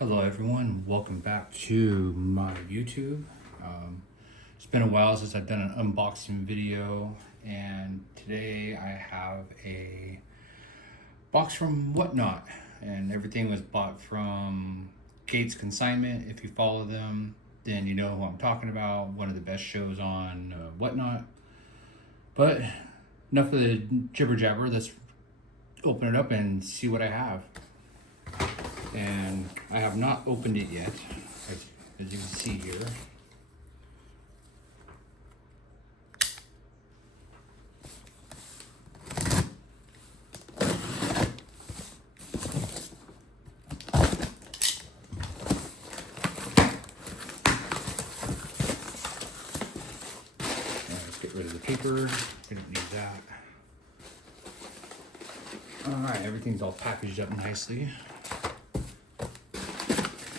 Hello everyone, welcome back to my YouTube. It's been a while since I've done an unboxing video, and today I have a box from Whatnot, and everything was bought from Gates Consignment. If you follow them, then you know who I'm talking about. One of the best shows on Whatnot. But enough of the jibber jabber, let's open it up and see what I have. And I have not opened it yet, as you can see here. Let's get rid of the paper. We don't need that. All right, everything's all packaged up nicely.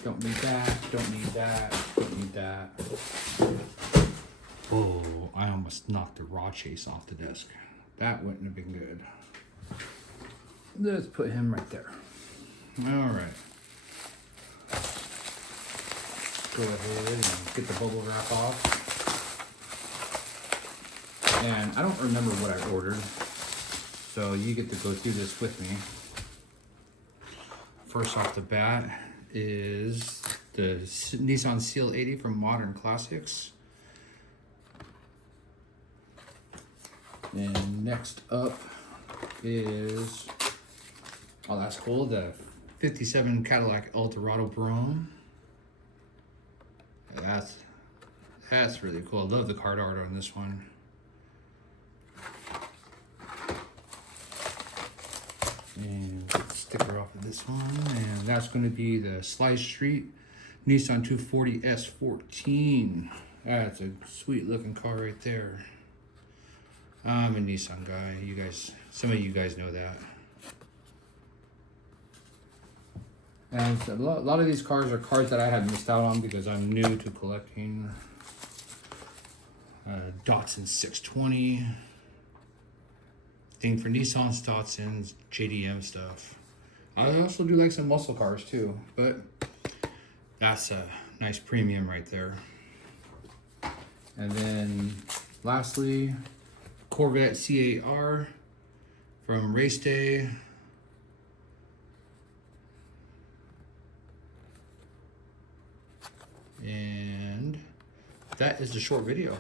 Don't need that, don't need that, don't need that. Oh, I almost knocked the raw chase off the desk. That wouldn't have been good. Let's put him right there. All right. Go ahead and get the bubble wrap off. And I don't remember what I ordered, so you get to go through this with me. First off the bat is the Nissan SilEighty from Modern Classics. And next up is, oh that's cool, the 57 Cadillac ElDorado Brougham. That's really cool. I love the card art on this one. And get the sticker off of this one, and that's going to be the Slide Street Nissan 240 S14. That's a sweet looking car right there. I'm a Nissan guy. You guys, some of you guys know that. And a lot of these cars are cars that I had missed out on because I'm new to collecting. Datsun 620. Thing for Nissan's, Datsun's, JDM stuff. I also do like some muscle cars too, but that's a nice premium right there. And then lastly, Corvette C8R from Race Day. And that is the short video.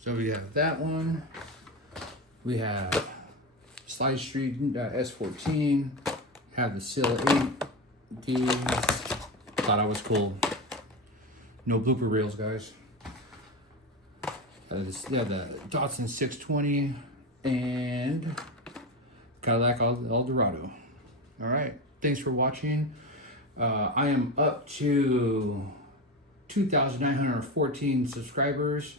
So we have that one. We have Slide Street S14, have the SilEighty. Thought I was cool. No blooper reels, guys. Yeah, the Datsun 620 and Cadillac ElDorado. All right, thanks for watching. I am up to 2,914 subscribers.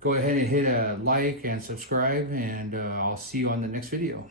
Go ahead and hit a like and subscribe, and I'll see you on the next video.